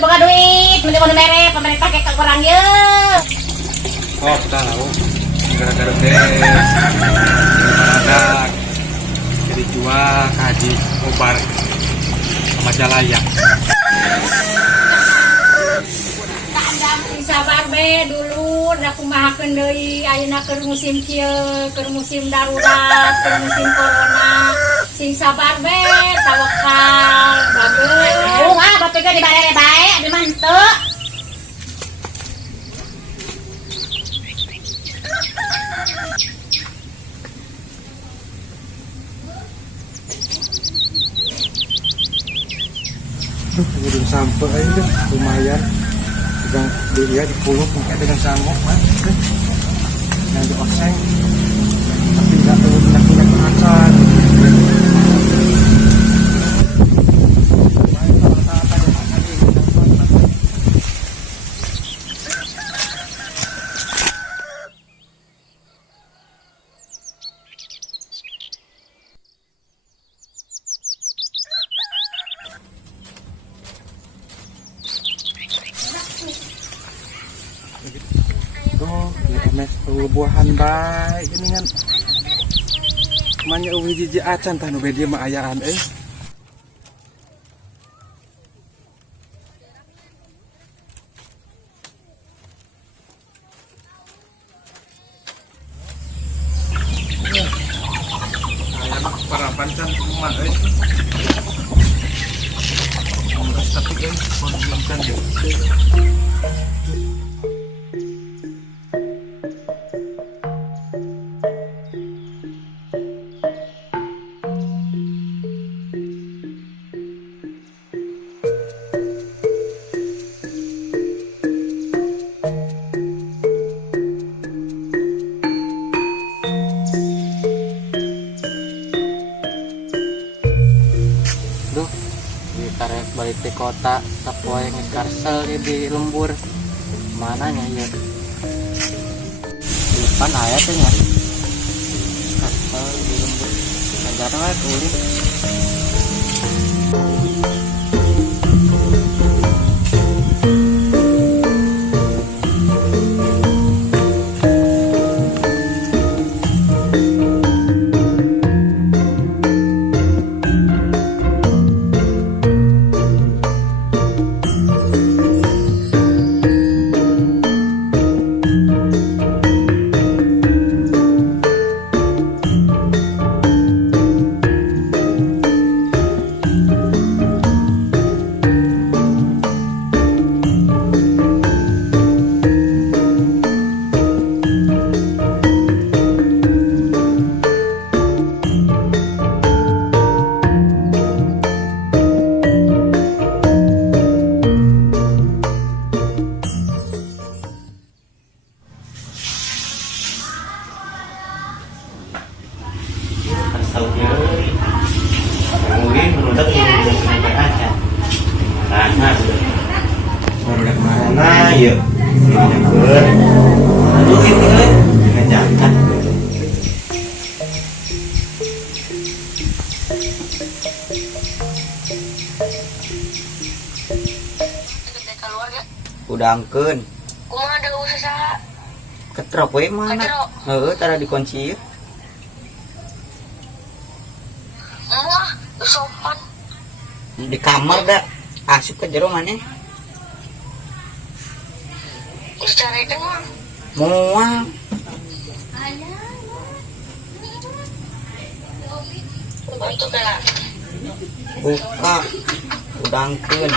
boga duit, mending mau mere pemerintah kayak kurang ye. Oh, tahu. Gara-gara teh ada jadi jual kaji obar sama jalaya. Sabar be dulu da kumahakeun deui ayeuna keur musim kieu keur musim darurat keur musim corona sing sabar be tawakal bageus bape ge dibadere bae abi mah henteu Belum sampai aja lumayan. Pegang dia di puluh mungkin dengan sanggup mas yang di oseng tapi nggak perlu punya penghasilan tuh mes tuh buahan baik ini kan namanya uwi jiji acan tah nu dia mah ayaan parapan can kuman tapi kan tarik balik ke kota sapoe geus karsel di lembur mananya ya di depan aya teh nya karsel di lembur negara kulit mungkin menurut yang sampai aja karena sudah mana yuk nyebut aduh ini ngajakan udah angkeun kumaha ada usaha ketrok we mana heueuh tara dikunci muah sopan di kamar dah asup ke jero maneh dicarekeun mah muang bantu kala buka udangkeun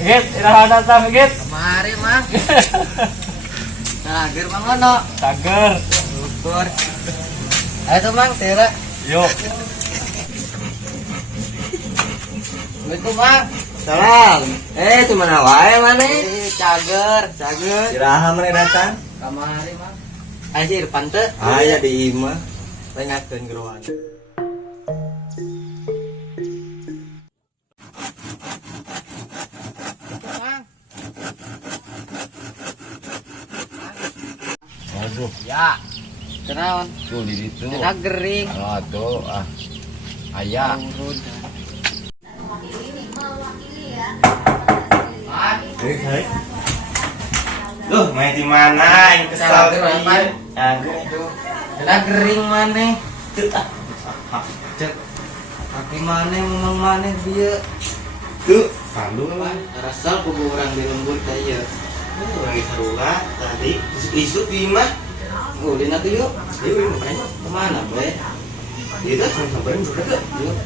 Git, iraha datang Git. kemari mang nah ger mang ono Cager. ukur ayo tuh mang tira Yuk. Assalamualaikum mang salam cuma wae maneh cager iraha maneh datang kamari mang aya di depan teh aya di imah rengakeun geroan Aduh, ya kenaon tuh di situ. cenah gering Aduh, aya. urut Loh, main di mana? Yang kesal pian. Ada gering mana? Tuh cek. Aki mana memang mana dia? Tuh, kandung lah. Rasal kubu orang di lembur kayak. Lagi sarula tadi isu bima. Ulin atuh yuk. Yuk, makanya kemana, Bre? Itu samperin sudah ke. Yuk.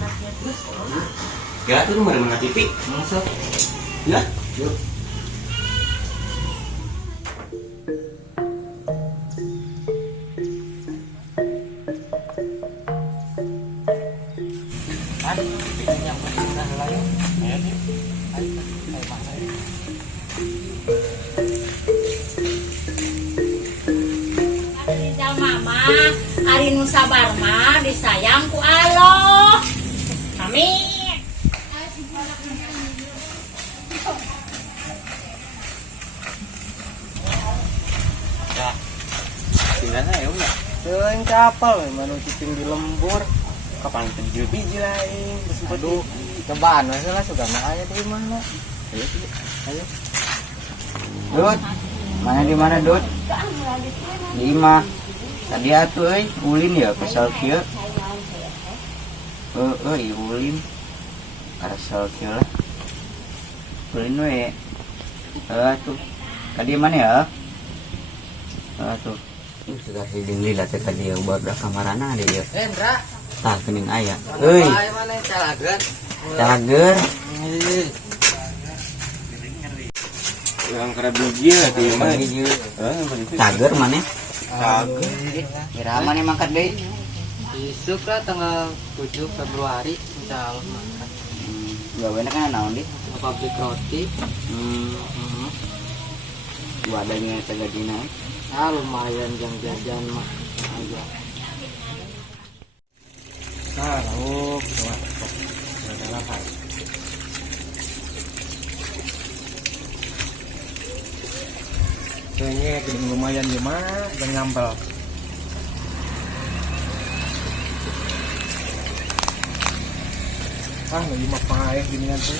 Ya, tuh mana TV. Masuk. Ya, yuk. Mama, ari nu sabar mah disayang ku Allah. Amin. Tinggal aja udah. Seuing kapal manu cicing di lembur. Kapan penjil biji lain. Aduh, cobaan masalah suka mah aya di mana. Ayo, ayo. Dut. Mana di mana, Dut? Di imah. Tadi atuh euy, ulin ya kesal kieu. Ulin. Kesal kieu lah. Ulin we. Tuh. Tadi mana ya? Tuh. Sudah hiding lila teh tadi yang buat kamarana deh ya. Endra. Tah kening aya. Euy. Mana calager? Calager. Yang kada biji lah tuh mah. Cager mana? Cager. Kira mana mangkat deui? Besok lah tanggal 7 Februari insyaallah mangkat. Gaweana kan naon di? Pabrik roti. Wadahnya segadina. Lumayan yang jajan mah aja. Lauk cuma ada apa? Kayaknya gini lumayan di mana dan ngambal. Lagi mah paeh gini kan tuh.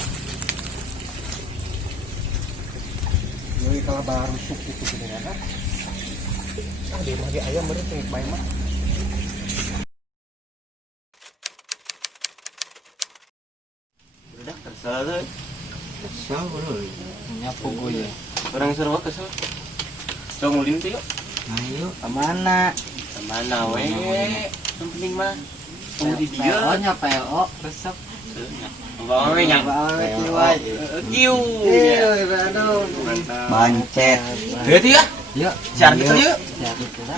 Jadi kalau baru sup itu gini kan. Dia mah ayam bener teh bae mah. Udah kesel euy. Kesel euy. Nyapu gue ya. Orang seru kesel. Dong ulin tuh yuk. Ayo, kemana? Kemana we? Yang penting mah tunggu di dia. PO-nya PO resep. Bawa we nya. Bawa we kiwai. Kiu. Aduh. Bancet. Lihat ya. Yuk, cari kita yuk. Cari kita.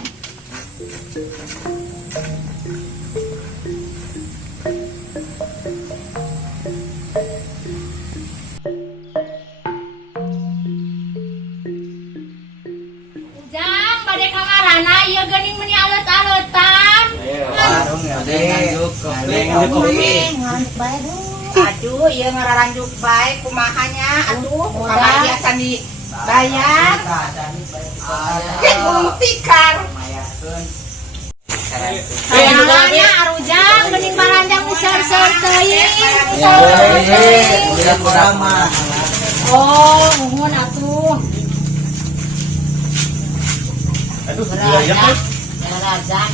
Ujang, bade kamarana ieu geuning meni alet-aletan. Warung ya. Ada nganjuk kopi. Nganjuk bae duh. Aduh, ieu ngararanjuk bae kumahanya. Aduh, kamar biasa dibayar. Kan belum tikar. Sayangnya arujang geuning baranjang useur-useur teuing. Lihat kurama. Oh, nuhun atuh. Aduh, banyak kan? Ngararanjang.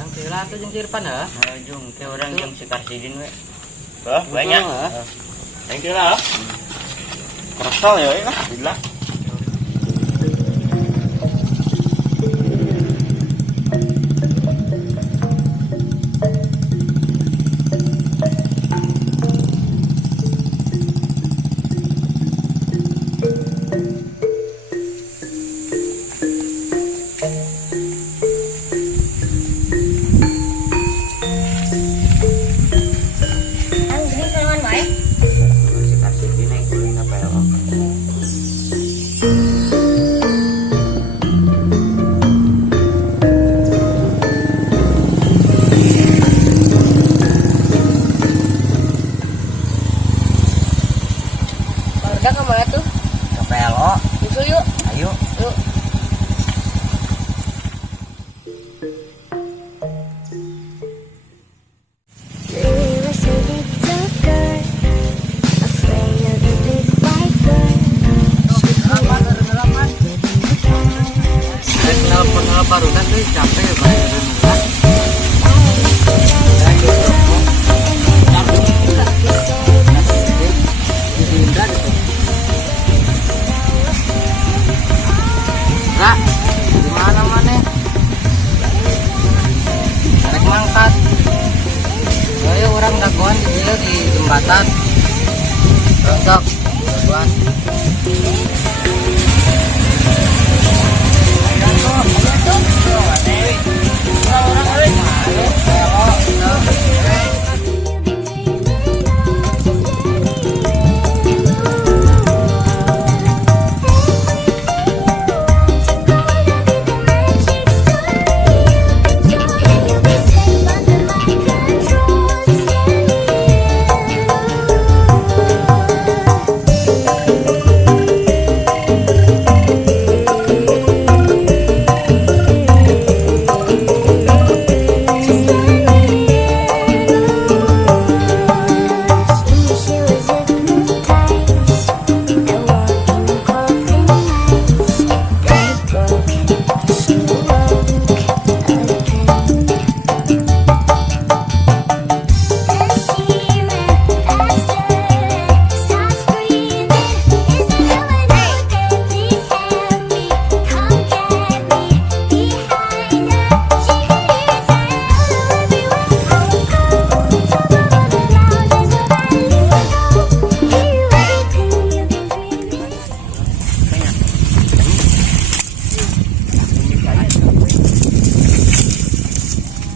Yang kira tuh jeung Irfan heuh. Jeung ke urang jeung si Karsidin we. Bah, banyak. Yang kira. Kerasal ya, alhamdulillah. lakuan di jembatan. Rontok, lakuan.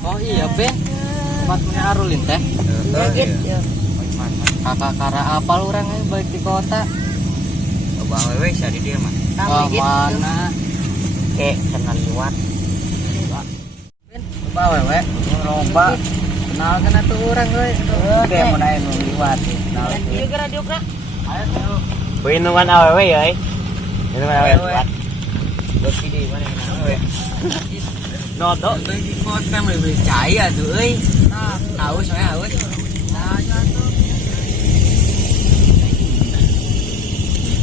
Oh iya Ben, tempatnya Arulin teh. gitu. Kakak kara apal orangnya baik di kota. Coba wewe sari dia mah. Oh, mana? Kenal liwat. Ben, coba wewe ngeroba. Kenal kena tuh orang we. Dia mau naik nu liwat. Kenal. Radio gerak. Pinungan awewe ya. Pinungan awewe liwat. Buat di mana awewe. Nodok di kota mah percaya tuh euy. Haus we haus.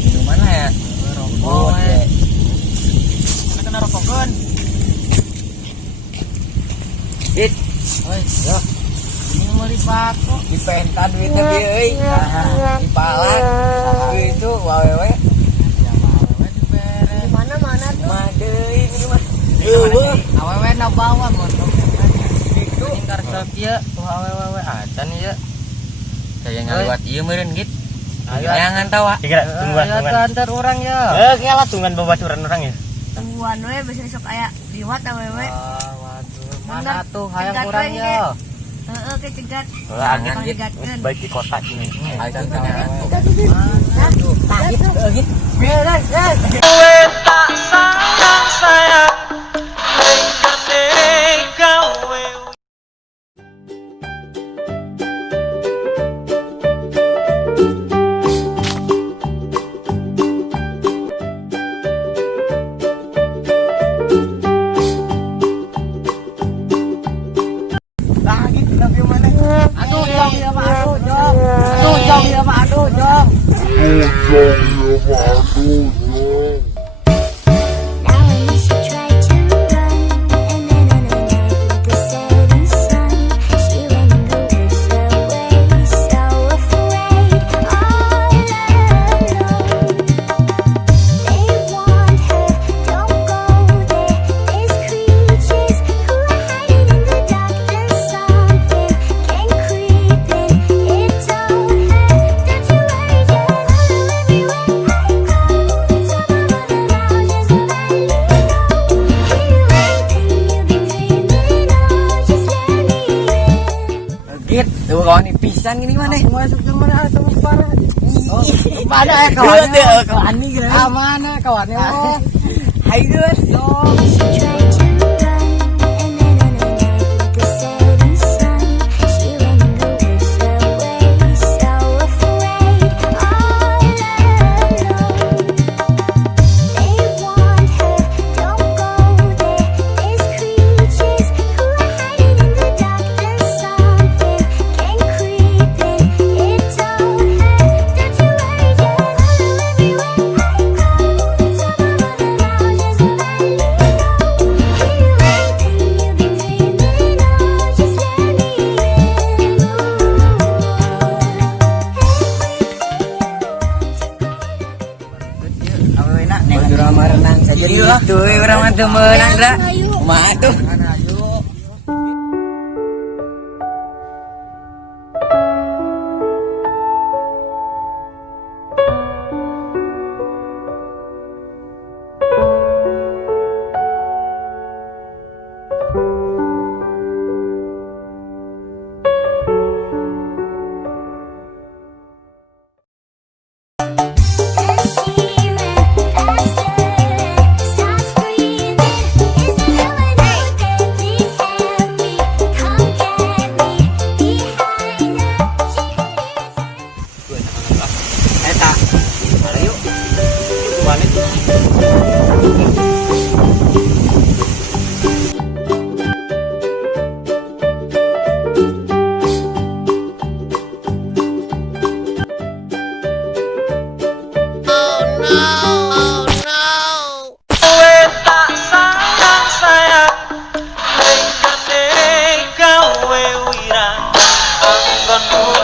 Minuman lah ya. Rokok. Kita kena rokokkeun. Dit. Oi, yo. Ini mau dipako. Dipenta duitnya bieu euy. Dipalak. Duit itu wawewe. Mana tuh? Mah deui ini mah. Awewe na bawa motor. Itu ingkar kieu tuh awewe acan ieu. Saya ngaliwat ieu meureun git. Ayo Jangan tawa. Ayo antar orang ya. Kela tunggan babaturan orang ya. Tungguan we bisa sok aya liwat awewe. Waduh, mana tuh hayang urang ya. Heeh, kecegat. Jangan git. Cegatkeun. Baik di kota ini. Ayo Aduh, jong ya mah aduh, jong. Aduh, jong ya mah aduh, jong. Now I used to try to run, and then on a night with the setting sun, she ran and goes away, so afraid, all alone. They warned her, don't go there. There's creatures who are hiding in the dark, and something can creep in. It don't hurt, don't you worry, just follow everywhere I go. Top of all the mountains of Bali, you've been dreaming of, just let me in. Git, tuh kawan ini pisan gini mana? Masuk ke mana sama parah. Mana ya kawannya? kawan ini guys. Ah, mana kawannya? Hai guys. She tried to run, and then on a night with the setting sun, she ran and goes away, so afraid, all alone. They warned her, don't go there. There's creatures who are hiding in the dark, and something can creep in. It don't hurt, don't you worry, just follow everywhere I go. Top of all the mountains of Bali, you've been dreaming of, just let me Awewe nak neng drama renang saja gitu. Orang mah teu meunang dra. Kumaha tuh? Bukan